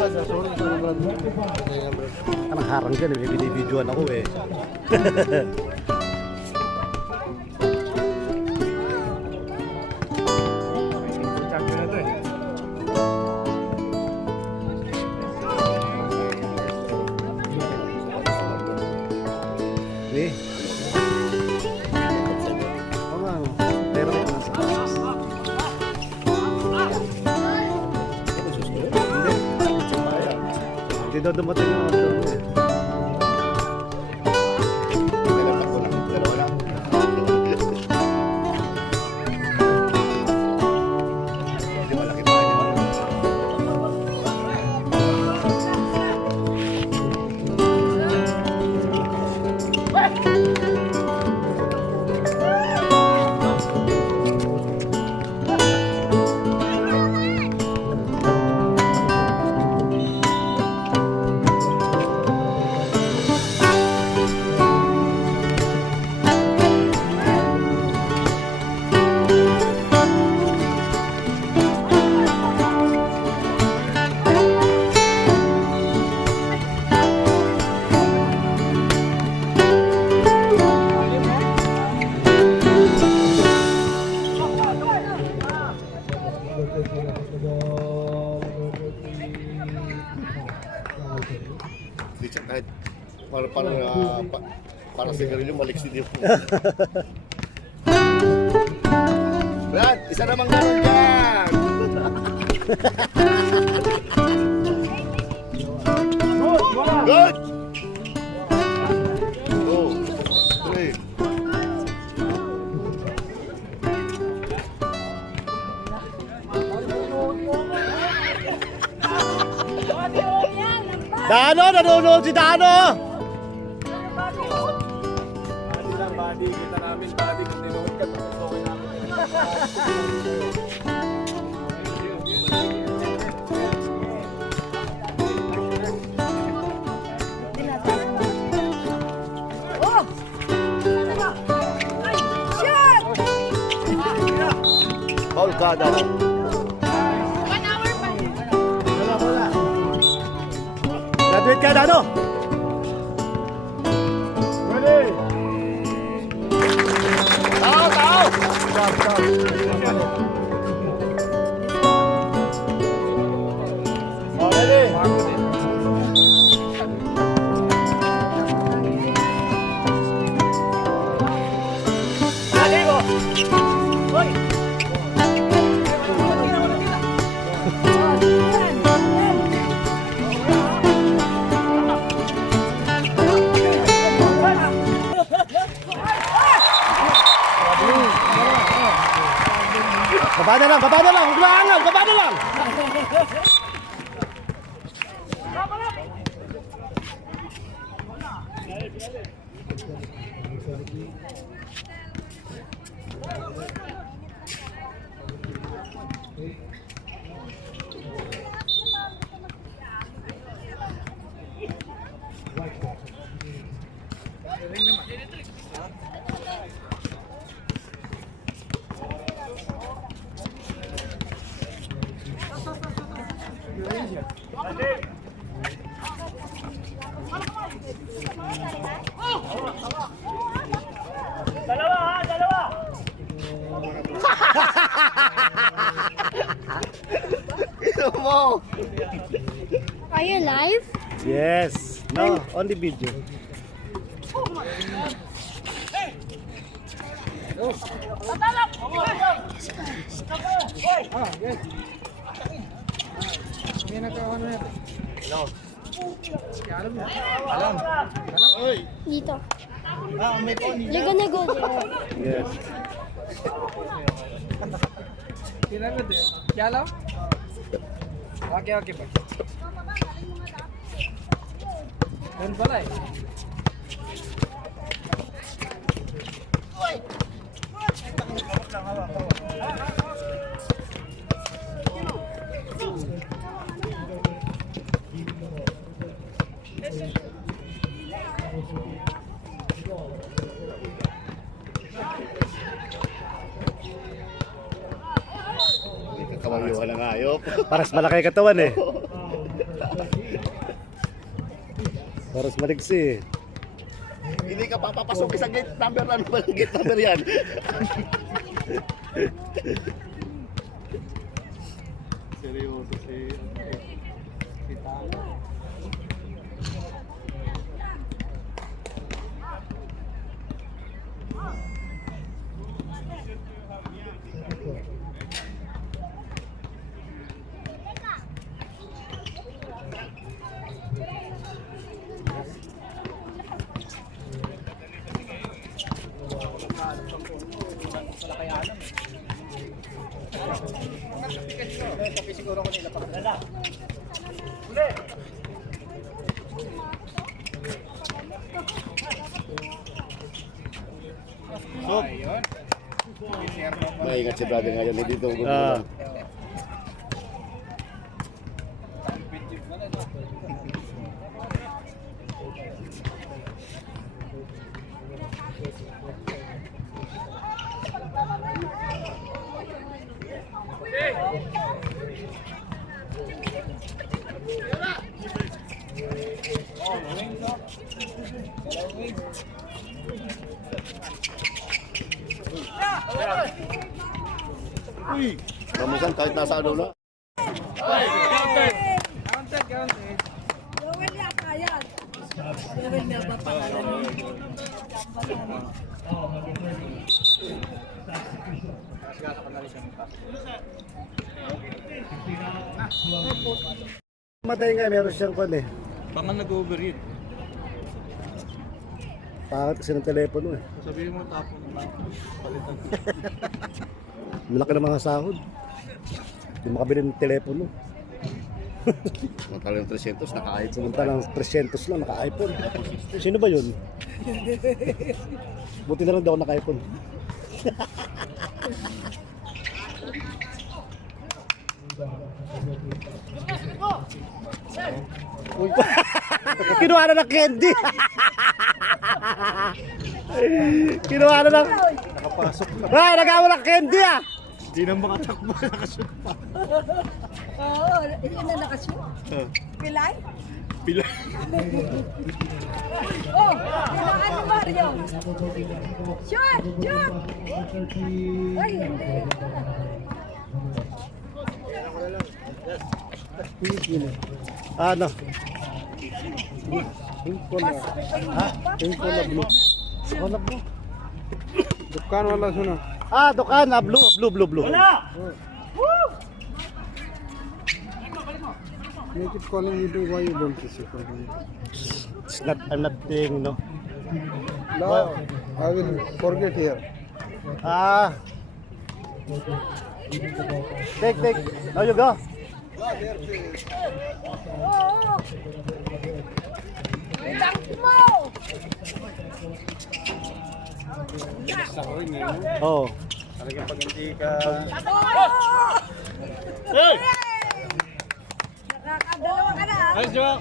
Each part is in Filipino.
Anong harang dyan eh, binibidyoan ako eh. Eh. Pero hindi daw dumating yung auto mo eh. Kahit para sigarilyo maliksid yung Brad, isa namang gano'n dyan! Good! 2, 3 Dano, nanonood si Dano! Body lang, body. Kita namin body. Kung tinuod ka, tapos okay namin. Paul ka, Dano. Graduate ka, Dano! Ready! Tao, tao! Stop, stop. Oh, ready? Baba na lang, huwag maangal, baba na lang! Dalawa! Ito mo! Are you live? Yes. No, only video. Dito. You're gonna go there. Yes. क्या लो? Okay okay भाई कौन बोला है Kawayo ka ng ayop. Paras malaki katawan eh. Paras maliksi. Hindi ka papapasok sa gate number. Ano ba ang gate number yan? Seryoso si Tama. Maingat si brother ngayon. Hindi dito. Ah. Kamusan kahit nasa ano na. Joel yata yan. Joel na ba pangalan niya? Matay nga, meron siyang kwan eh. Baka nag-overheat. Pangat kasi ng telepono eh. Sabihin mo tapon na palitan. Malaki ng mga sahod. Hindi makabili ng telepono. Matalang 300, naka-iPhone. Samantalang 300 lang, naka-iPhone. Sino ba yun? Buti na lang daw naka-iPhone. Kinuha na ng candy. Kinuha na ng... Nakapasok na. Ay, nagawa ng candy ah! Hindi na makatakbo. Nakashoot pa. Oo, yun na nakashoot. Pilay? Pila. Oh, kailangan ni Mario. Shoot! Shoot! Ay, hindi. Ano? Pink na. Ha? Pink na blue. Ako na blue. Dukan wala suna. Ah, dukan na blue, blue. Wala. Make it calling you do why you don't receive calling. It's not, I'm not playing, no. No, I will forget here. Ah. Take. Now you go. Oo! Itang mo! Oh. Talagang pag hindi ka... Oo! Hey! Nakakadalawa ka na. Nice job!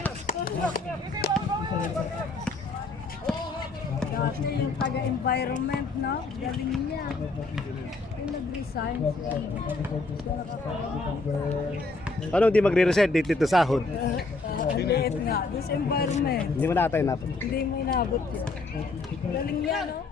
Dati yung taga-environment, no? Galing niya. Yung nag-resign siya. Siya nakakalawa. Ano hindi magre-resign dito sahod? Ang liit nga. Doon sa environment. Hindi mo natin na. Hindi mo inabot yun. Galing niya, no?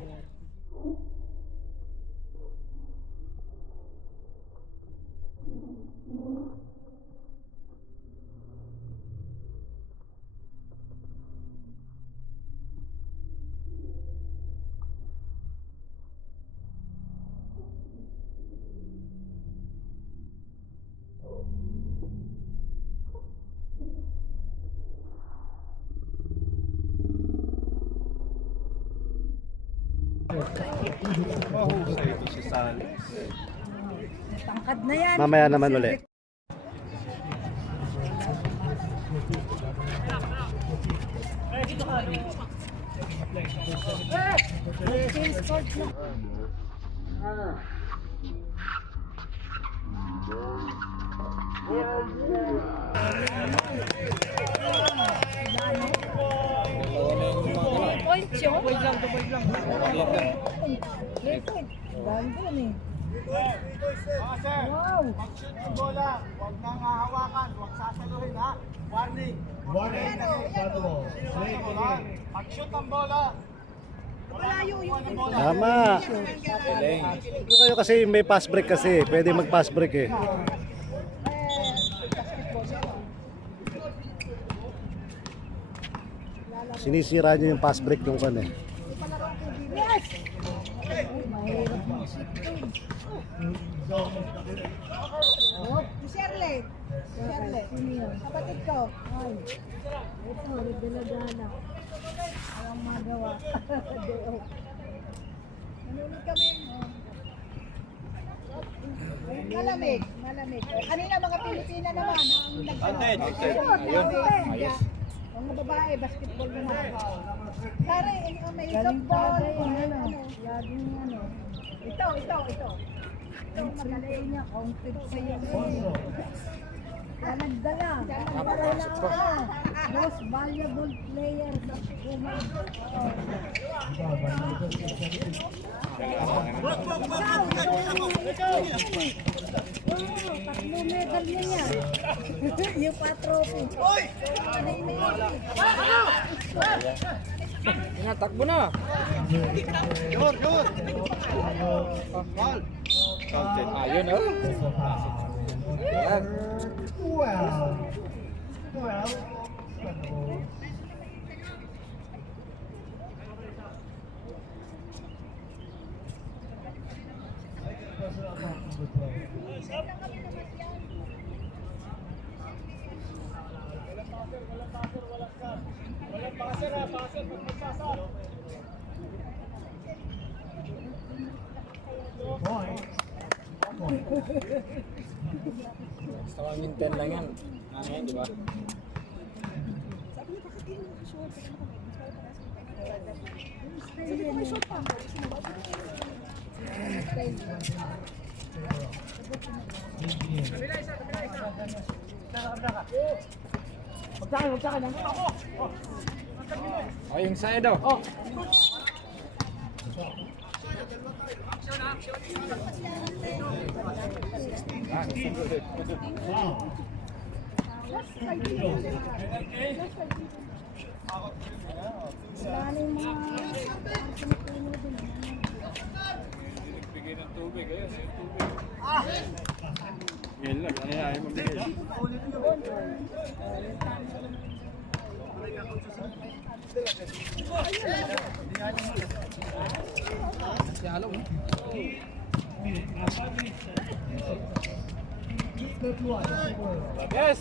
Si Sally. Tangkad na yan. Mamaya naman ulit. Point yun. Wait lang. Dami ko eh. Wow! Bola, huwag nang hahawakan, huwag sasaluhin ha. Tama. Ito kayo kasi may pass break kasi. Pwede mag-pass break eh. Sinisira niyo yung pass break yung kan eh. Shirley. Shirley. Kapatid ko. Ay. Ito, nagdala-dala. Walang magawa. Nanonood kami. Malamig. Malamig. Kanina mga Pilipina naman. Ang mga babae, basketball naman. Pare, may softball. Laging ano. Ito. Ito magaling niya. Counted sa iyo. Nagdala. Most valuable player sa woman. Tatlo medal niya yan. Yung pa-trophy. Takbo na. Content. Ayun oh. Basta minten lang yan. Ngayon, di ba? Oh, yung sa'yo daw. Oh. Nagbigay ng tubig. Ayun, yung tubig. Ngayon lang, ayaw mamigay. Yes.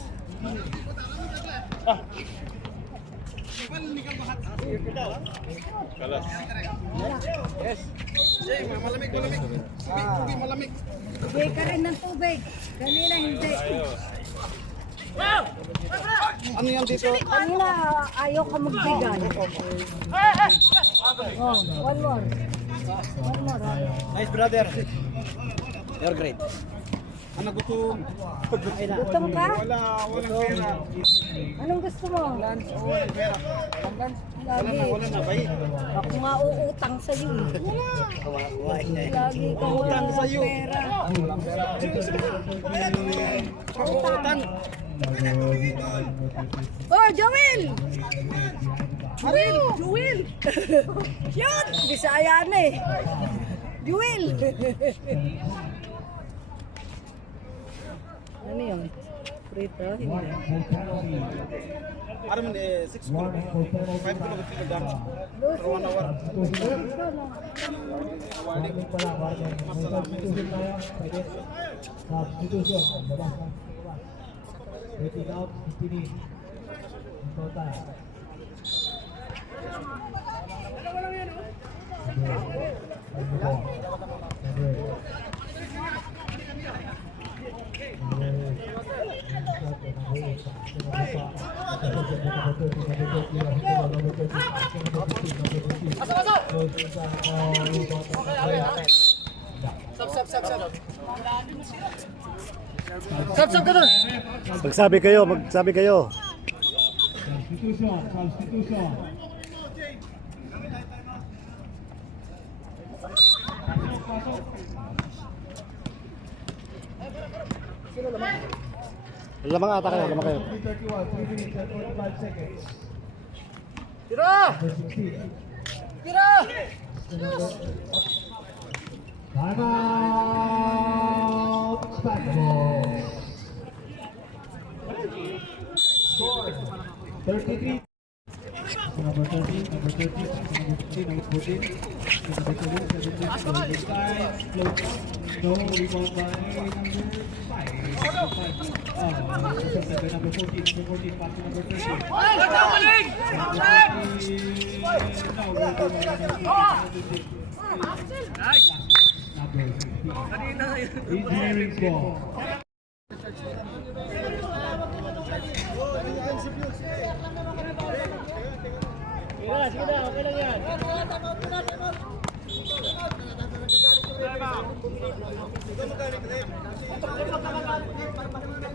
Kalas. Yes. Malamig. Malamig. Bigay ka rin ng tubig. Kanina hindi. Ano yan dito? Kanina ayaw ka magbigay. Oh, one more. One more. Nice brother. You're great. Ano gutom? Gutom ka? Walang pera. Anong gusto mo? Lunch. Walang pera. Lagi. Wala na, bay. Ako nga uutang sa iyo. Lagi kang utang sa iyo. Pera. Utang. Oh, Joel! Joel! Shoot! Bisaya na eh. Joel! Ano yun? Prito? Hindi. Araman 6 ko. 5 ko lang sila dami. For 1 hour. Magsabi kayo. Lamang ata kayo, lamang kayo. 31, 3 minutes and 45 seconds. Tira! Tira! Time out! Spanish. Score 33. Number 13, number 13, number 15, number 14, number 17, 17, number 5, close. No, rebound by number 5. Number 14, pass to number 13. Engineering ball.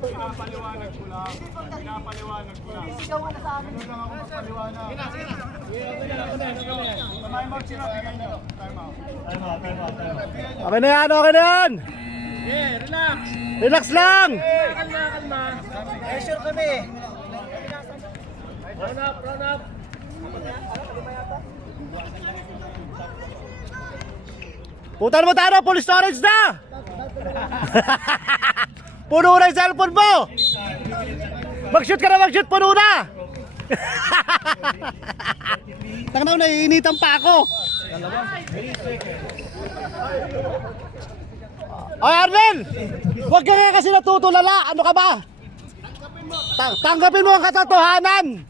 Pinapaliwanag ko lang. Pinapaliwanag ko lang. Sisigaw ka na sa amin. Ano lang ako magpaliwanag. Time out sila. Bigyan nyo. Time out. Okay na yan, okay na yan! Relax. Relax lang! Kalma. Pressure kami. Round up. Putan mo tayo, full storage na! Puno na yung cellphone mo! Mag-shoot ka na, mag-shoot, puno na! Tangnaw, naiinitan pa ako! Ay, Arnel! Huwag ka nga kasi natutulala! Ano ka ba? Tanggapin mo ang katotohanan!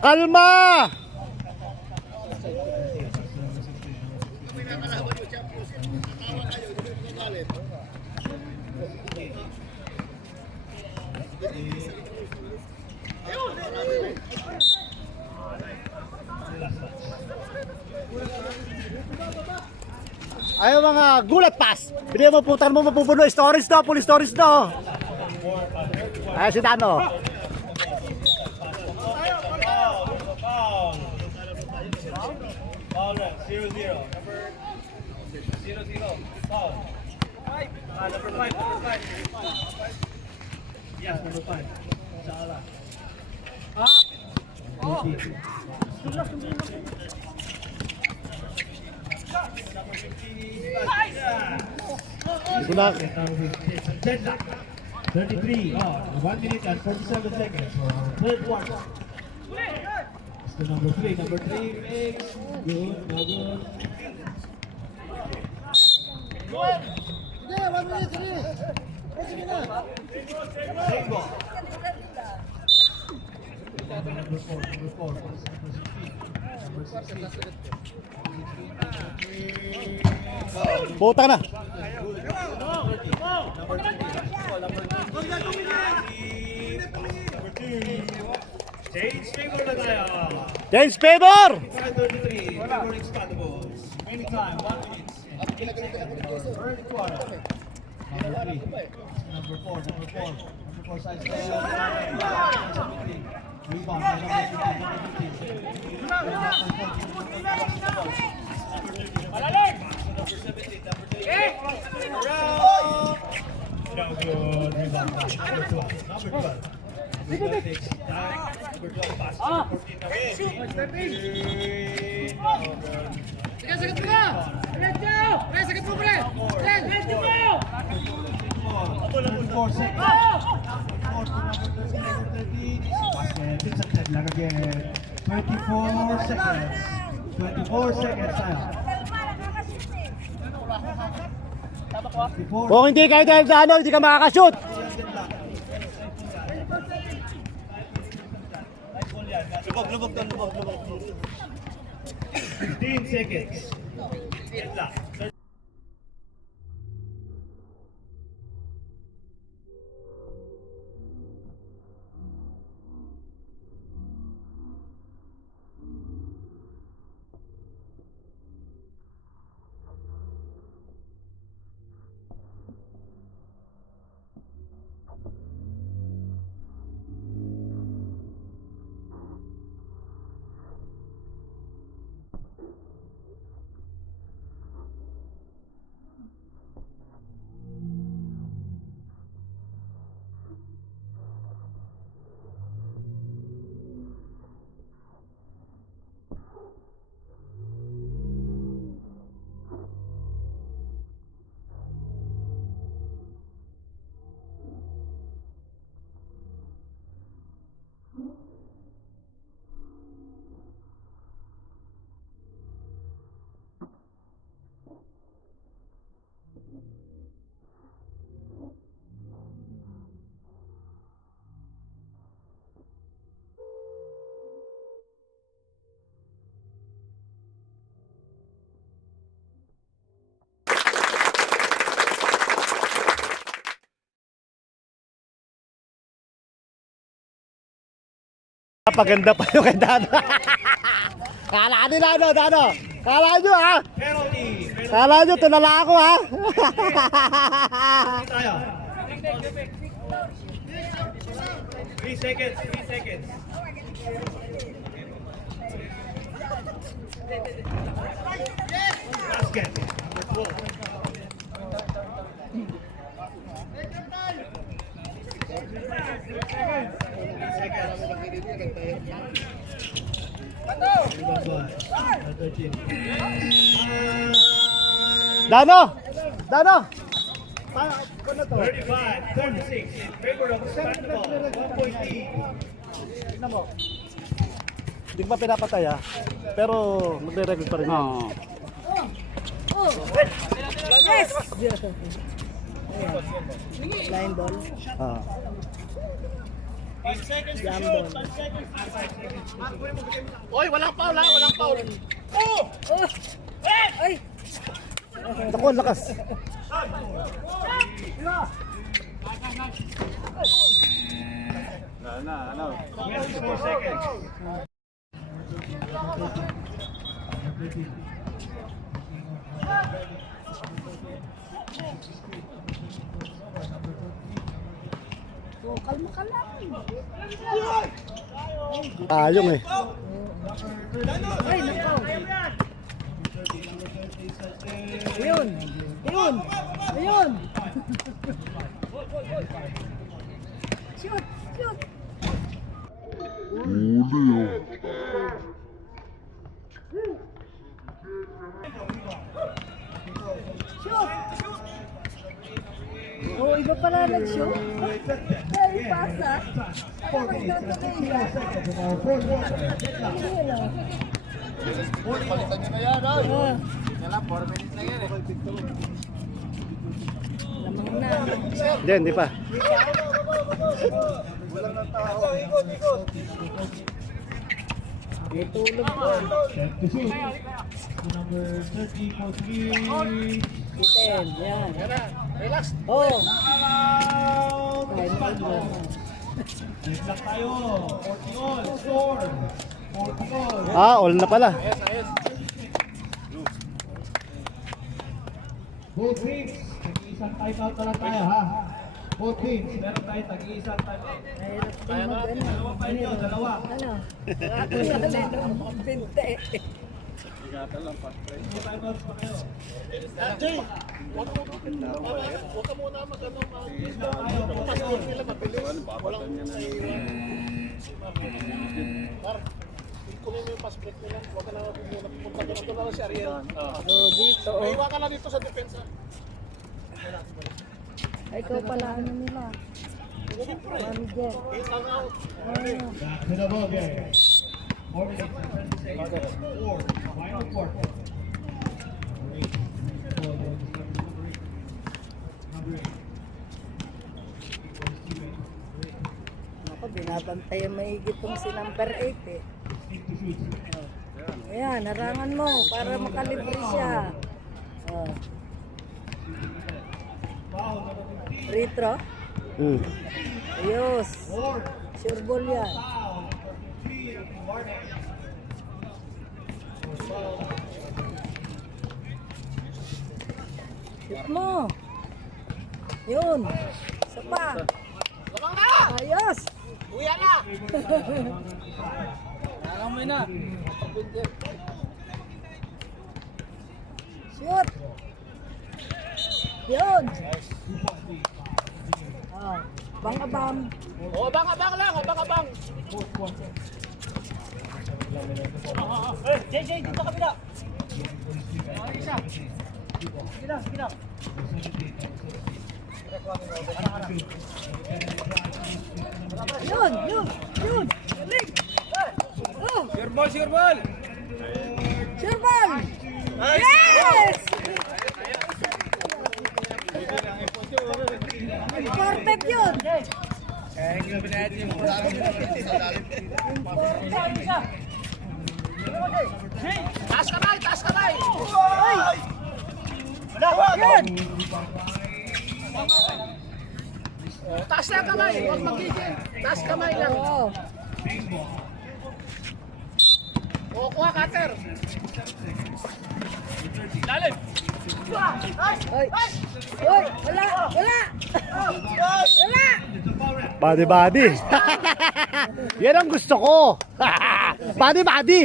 Kalma! Ayaw mga gulat pass. Bigyan mo putan mo mapupuno storage na, full storage na. Ay si Dano. Foul rep, 0-0. Number 0-0. Foul. Number 5. Yes, number 5. Salah. Ito na. 33. 1 minute and 47 seconds for our third quarter. To number 3. Number 3 makes good. No good. Same ball. Number 4. Number 4. Number 16. Number 16. Butang na. Change favor na tayo. Change favor. 5:33. Favor expandables. Remaining time 1 minute. Third quarter. Number 3. Number 4. Number 4. Number 4 size 10. Rebound by number 15. Number 15. No good. Rebound. Number 12. Number 12. Number 12 takes time. Number 12 pass. Number 14 away. Number 4 seconds. Basket. Lang again. 24 seconds. 24 seconds tayo. 24. Kung hindi kayo dahil sa ano, hindi ka makakashoot. Lubog. 15 seconds. Get that. paganda pa yung kay Dano. Kala nila ano, Dano. Kala nyo ha. Kala nyo, tunala ako ha. Tayo. 3 seconds, 3 seconds. Basket. Dano! Dano! 35, 36 in favor of basketball. 1 point lead. Tignan mo. Hindi ko pa pinapatay ha. Pero magre-record pa rin yan. Line ball. Ah. Jam ball. Oy, walang foul ha, walang foul. Ay! Naku, ang lakas. Ano? 24 seconds. Oh, kalma ka lang. Tayong eh. Ay, nako. Ayun. Ayun. Ayun. Shoot. Shoot. Shoot. Oh, iba pala nag-shoot. Ay, pasa. Ay, magkatuloy yan. Palitan nyo na yan, oy. Oh. Yan lang, 4 minutes na yan eh. Lamang na. Hindi, hindi pa. Tulog pa. Set to shoot. Number 30 for 3. Iten, yan. Relax. Oh. Time out. Check lang tayo. 40 all. Score. 40 all. Ah, all na pala. Both teams, tag-iisang timeout na lang tayo ha. Both teams, meron tayo tag-iisang timeout. Mahirap din mag-ano. Dalawa pa inyo, dalawa. Ano? Ano? Binte. Timeouts pa kayo. Jay, huwag ka muna mag-ano. Passport nila mabilis. Walang kunin mo yung passport nila. Huwag ka na muna pupunta doon. Ito na lang si Ariel. Oh, dito. May iwan ka na dito sa depensa. Ay, ikaw pala ano nila. Siyempre. Manager. In and out. Back to the ball game. 4 minutes and 20 seconds. 4. Final quarter. Ako, binabantayan maigit tong si number 8 eh. Oh. Ayan, harangan mo para makalibre siya. Oh. Free throw? Hmm. Ayos. Sure ball yan. Shoot mo. Yun. Isa pa. Ayos. Uya na! Shoot. Yun. Oh. Bang-abang. O, abang-abang lang, abang-abang. JJ, dito kabila. Isa. Sige na, sige na. Yun, yun, yun. Galing. Oh. Sure ball, sure ball! Sure ball. Yes! Perfect yun. Taas kamay, taas kamay! Yan. Taas na kamay, huwag magiging. Taas kamay lang. Oo. O, kuha cutter. Uy, wala! Body body. Yan ang gusto ko. Body body.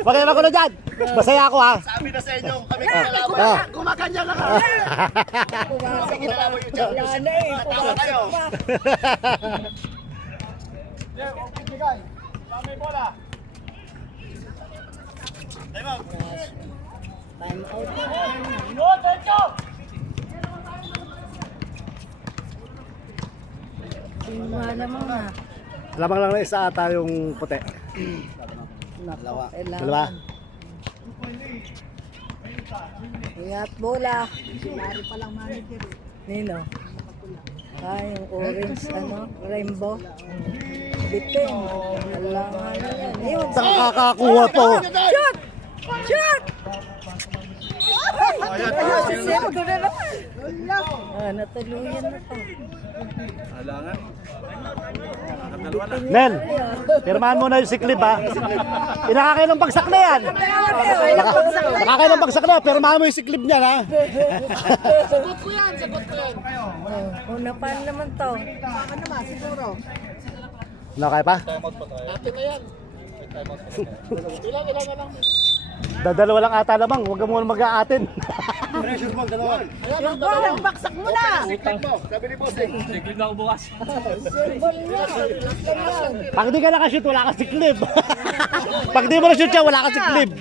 Pakilala ko na dyan. Masaya ako ha. Sabi na sa inyo, kami kalaban. Gumaganyan na ka. Sige na mo yung champions. Tatawa kayo. Bigay. Tama yung bola. Lamang lang na isa ata yung puti. Dalawa. Ingat bola. Sinari pa lang manager. Nino? Yung orange, rainbow. Bitin. Alangan na yan. Ayun, Nakakakuha po. shoot! Shoot! Ayun, si Sergo na naman. Natuluyan na to. Nel, pirmahan mo na yung siklib ha. Inakakay ng bagsak na yan. Nakakay ng bagsak na yan. Pirmahan mo yung siklib niyan ha. Sagot ko yan. Una pa naman to. Baka naman, siguro. Nakakay pa? Dadalawa lang ata lamang. Huwag ka muna mag-aatin. Pressure mo, dalawa. Yung ball, baksak mo na. Siklik mo, sabi ni Bossing. Pag di ka nakashoot, wala ka siklib. Pag di mo na-shoot siya, wala ka siklib.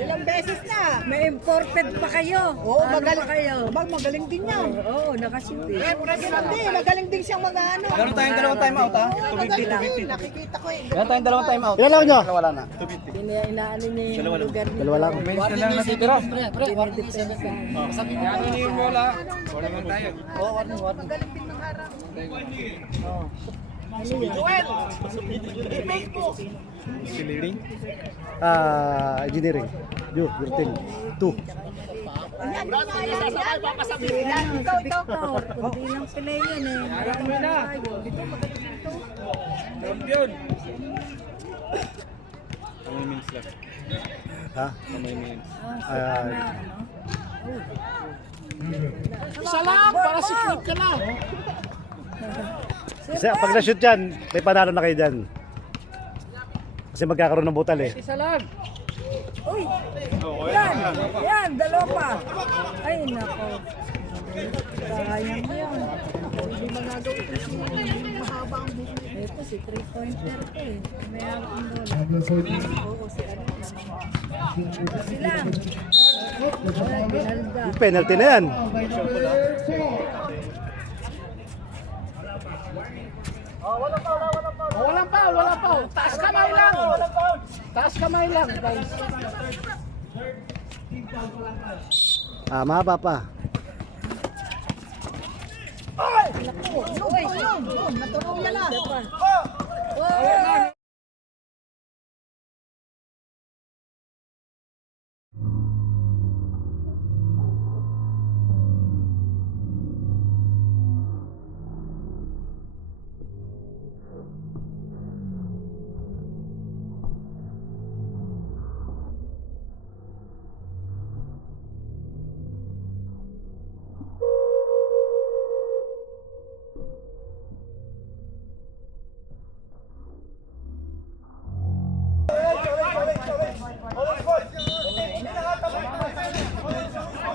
Ilang beses na. May imported pa kayo. Oo, magaling kayo. Magaling din yan. Oo, nakashoot. Hindi, magaling din siyang mag-ano. Meron tayong dalawang timeout ha? Magaling din. Nakikita ko eh. Meron tayong dalawang timeout. Ilan lang nyo? Wala na. Inaano niya yung lugar niya. Dalawa lang. Minutes na lang natitira. Ano niyo yung bola? Wala man tayo. magaling din mag-harap. Engineering. Yo, building. 2. Ikaw. Kundi lang pala yun eh. Harap mo na. Champion. How many minutes left? Ha? How many minutes? Isa lang, para siklip ka na. Kasi pag na-shoot yan, may panalo na kayo dyan. Kasi magkakaroon ng butal eh. Isa lang. Uy! Yan, dalawa pa. Ay, nako. Sayang mo yan. Hindi magagawa ito si mahaba ang buhok. Ito si 3-pointer ko eh. May hawak ang bola. Oo, si ano. Sila. Ay, ginalda. Penalty na yan. Walang foul. Taas kamay lang, guys. Mahaba pa. Yun. Natulog yan ah.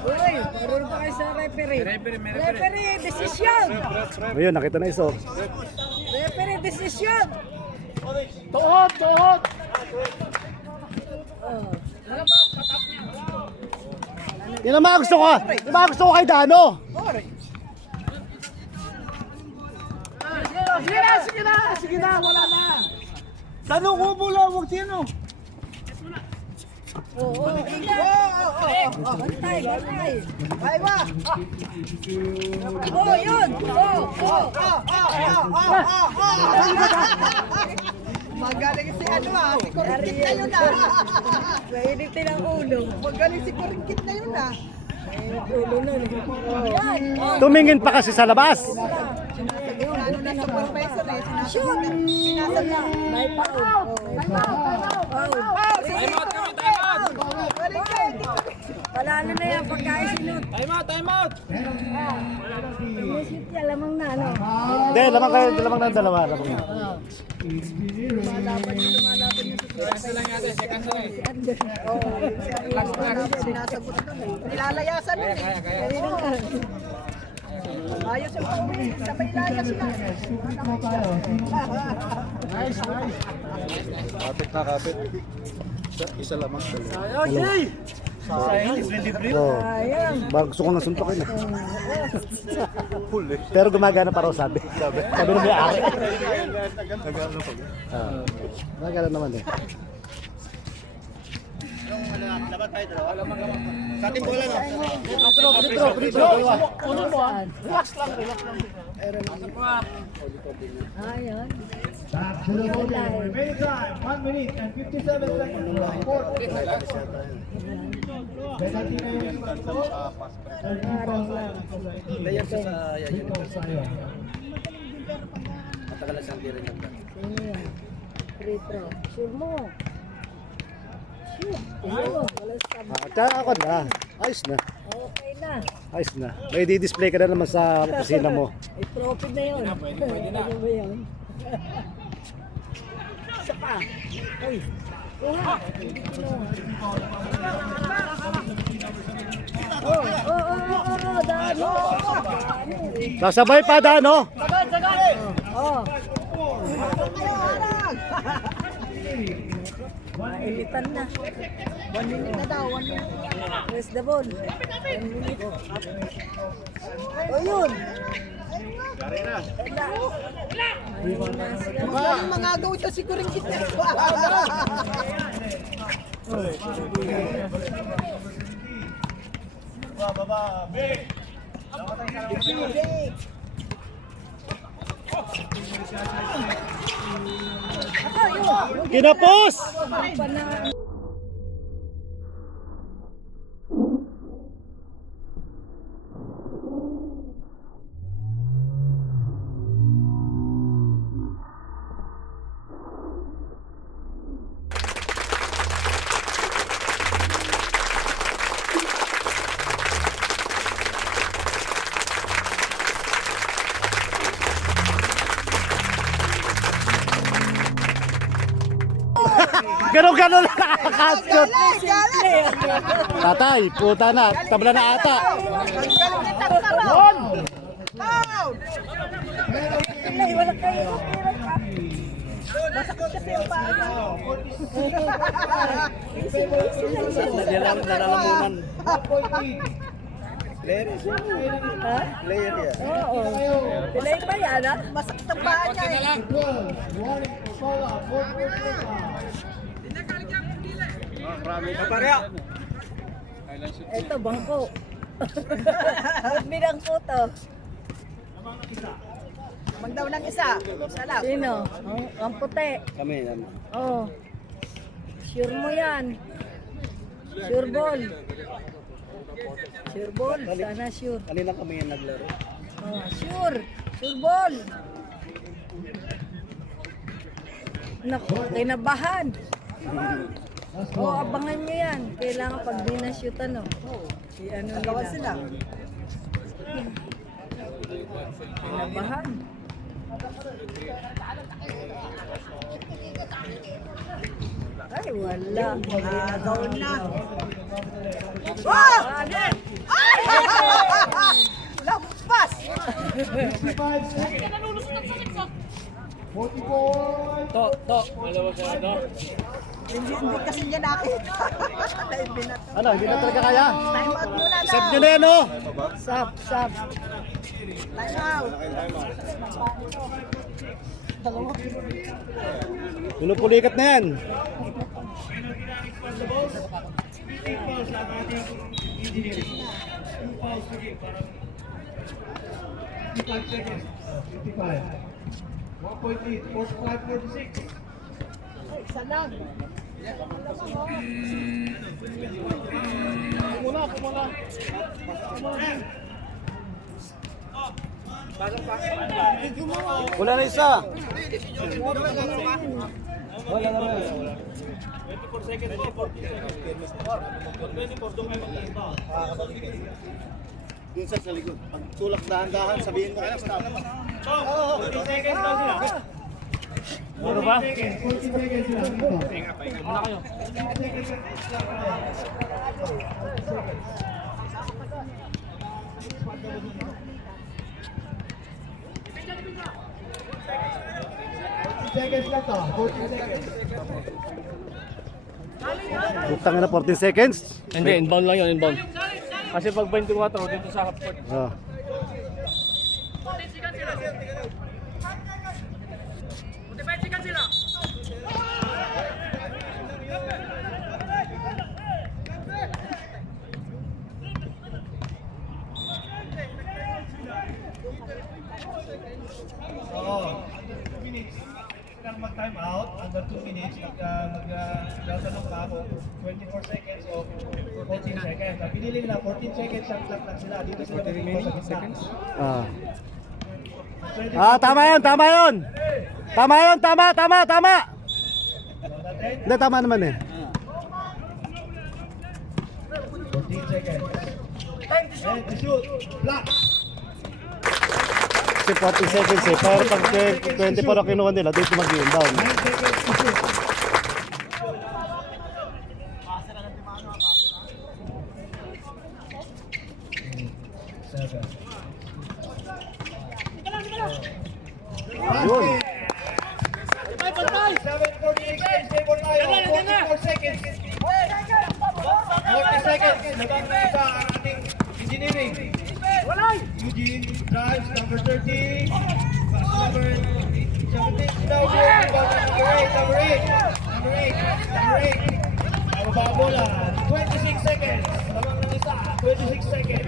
Uy, marunong pa kayo sa referee. Referee, desisyon. Ayun, nakita na iso. Referee, desisyon. Tuhod! Yan ang mga gusto ko. Yung mga gusto ko kay Dano. Sige na, wala na. Tanong ko mula, huwag sino. Bantay. Ay ba? Oh, yun. Magaling si ano si Kurikit na yun Gainitin ang ulo. Magaling si Kurikit na yun Tumingin pa kasi sa labas. Ano na sa professor eh. Shoot! Sinasal na. May foul. Time out kami, time out! Palalo na yan pagkain sinut. Time out! Shoot yan, lamang na, ano? Hindi, lamang kayo, lamang na dalawa. Lamang na. Lumalaban yung Seconds na lang yata, seconds na lang. sinasagot doon eh. Nilalayasan doon eh. Ayos yung pang-uwi. Sabay layas na. Kapit na kapit. Isa lamang. Sayang, gusto ko ng suntokin eh. Pero gumagana pa raw sabi. Sabi na may ari. Gumagana naman eh. Sa ating bola na. Ayun. Back to the podium. Remaining time, 1 minute and 57 seconds. Fourth. Penalty na yung Santos. 13 fouls lang. Player sa yayin. Matagal na siyang rin lang. Free throw. Sure mo. Shoot. Walang sabi. Tsaka ako na. Ayos na. Okay na. Ayos na. May di-display ka na naman sa opisina mo. May trophy na yun. Pwede na. Ano ba yun? Isa pa. Ay. Kuha. Dano. Sasabay pa Dano. Oh. Mailitan na. 1 minute na daw. 1 minute. Press the ball. 1 minute. O yun. Mga agaw ito siguro yung kita. Baba, big! Kinapos! Gano'n lang nakakashoot. Tatay, puta na. Tabla na ata. Wala kayo. Masakit kasi yung paa. Nalalamunan. Ha? Player yan. Oo. Pilay pa yan, ha? Masakit ang paa niya eh. 12. Warning for Sola. 4 Ito, bangko. Binang po to. Magdaw ng isa. Salap. Sino? Ang puti. Kami naman. Oh. Sure mo yan. Sure ball. Sure ball. Sana sure. Kanina kami yung naglaro. Oh, sure. Sure ball. Naku, kinabahan. Oh, abangan nyo yan. Kailangan pag di na-shoot ano. Si ano nila. Sila. Kinabahan. Ay, wala. Nagaw na. Oh! Ay! Lampas! 55 seconds. 44. Hindi kasi niya nakita. Dahil binato. Ano, hindi na talaga kaya? Time out muna daw. Sab nyo na yan, oh. Sab. Time out. Pinupulikat na yan. 15 fouls ang ating engineering. 2 fouls per game. 55 seconds. 55. 1 point lead. 45-46. Isa lang. Kumuna. Wala na isa. Minsan sa likod. Pag tulak dahan-dahan, sabihin mo kaya stop. Ano ba? 40 seconds lang. Seconds lang to. 40 seconds. Butang na 14 seconds. Hindi, inbound lang yun, inbound. Kasi pag 24 dito sa half court. Ah. Oo. 2 minutes. Kailangan mag-time out. Under 2 minutes, magtatanong ka ako. 24 seconds o 14 seconds. Ang pinili nila, 14 seconds shot clock lang sila. Dito sila mag-remaining seconds. Ah. Tama yun, tama yun. Tama yun, tama. Hindi, tama naman eh. 14 seconds. Time to shoot. Block. Kasi 14 seconds eh. Pero pag 24 ang kinuha nila, dito mag-inbound. 9 seconds to shoot. Yun. 7:48 seconds. Stay for tayo. 44 seconds. 40 seconds. Labang na isa ang ating engineering. Eugene drives number 30. Pass number 17. Now going about number 8. Number 8. Ang bola. 26 seconds. Labang na isa. 26 seconds.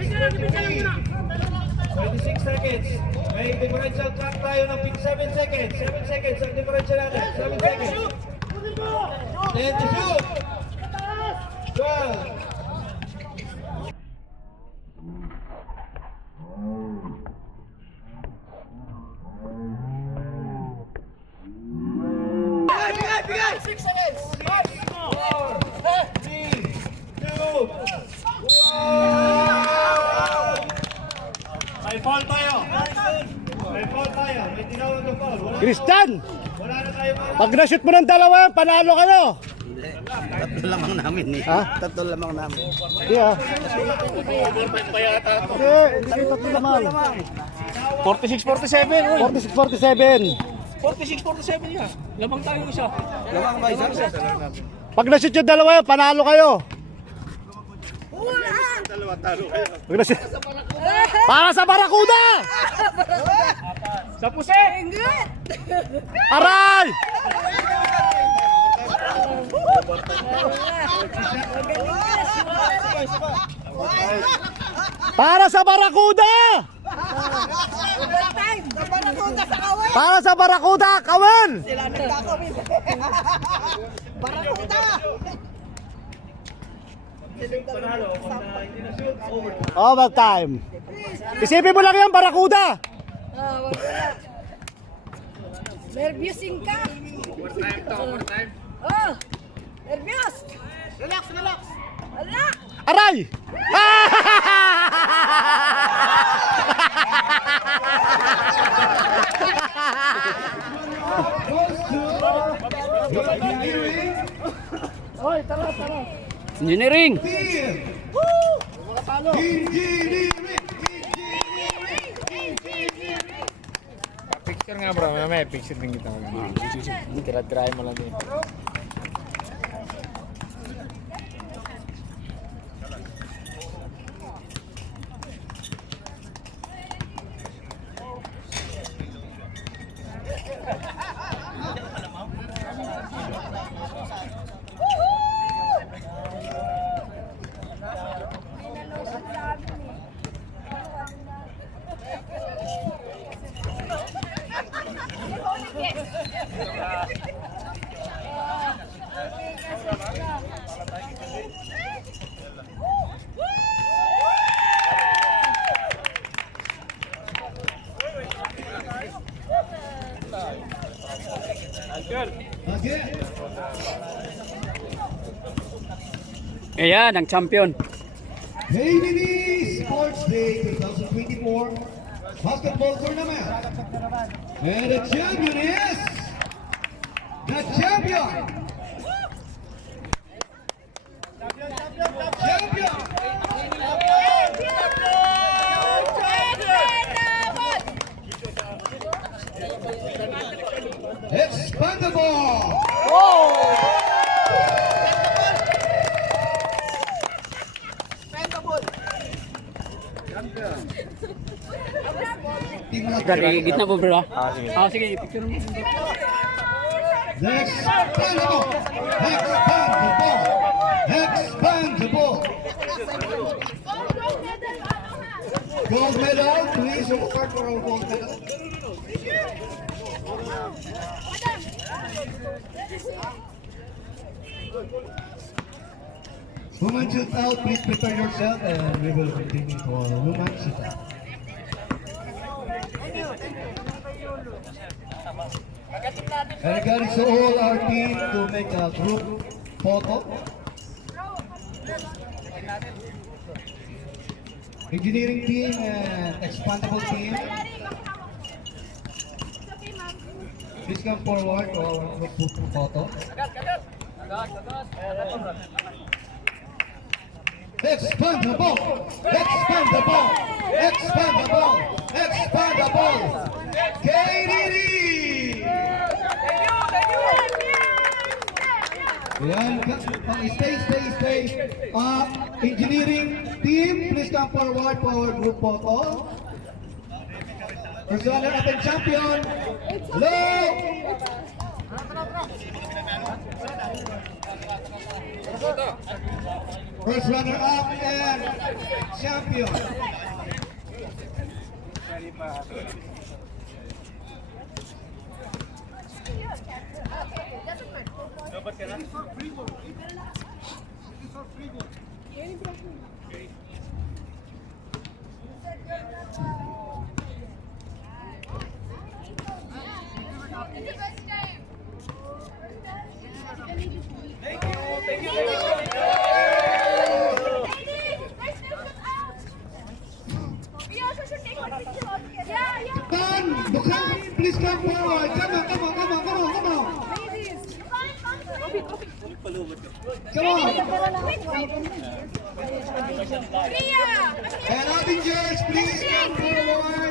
26 seconds. May differential clock tayo ng 7 seconds. 7 seconds ang differential natin. 7 seconds. 10 to shoot. 12. Bigay! 6 seconds! 4, 3, 2, 1. May foul tayo. May tinawag na foul. Christian! Wala na tayo mga. Pag na-shoot mo ng dalawa yan, panalo kayo. Tatlo lamang namin eh. Ha? Tatlo lamang namin. Hindi ah. Hindi tatlo lamang. 46-47. 46-47. 46-47 yan. Lamang tayo isa. Lamang ba isa? Pag na-shoot yung dalawa yan, panalo kayo. Pag na-shoot. Para sa Barakuda! Sa puse! Aray! Para sa Barakuda! Para sa Barakuda, kawin! Sila nagkakawin. Barakuda! Panalo. Kung hindi na shoot, over. Overtime. Isipin mo lang yan, Barakuda! Wag na. Nervyusin ka. Overtime. Oh! Nervyos! Relax! Wala! Aray! Engineering! Picture nga bro, may picture din kita. Tira-tirahin mo lang din. Ayan, ang champion. KBB Sports Day 2024 Basketball Tournament. And the champion is the champion. Expandable. Dari gitna po bro. Sige, picture mo. Expandable. Expandable. Gold medal, please award for our gold medal. Woman shoot out, please prepare yourself and we will continue for woman shoot out. And regards to all our team to make a group photo. Engineering team and expandable team. Please come forward to our group photo. Expandable! Expandable! Expandable! Expandable! KDD! Yan, stay. Engineering team, please come forward for our group photo. First runner up and champion. Hello! First runner up and champion. Bukan, please come forward. Come on. Come on. And Avengers, please come forward.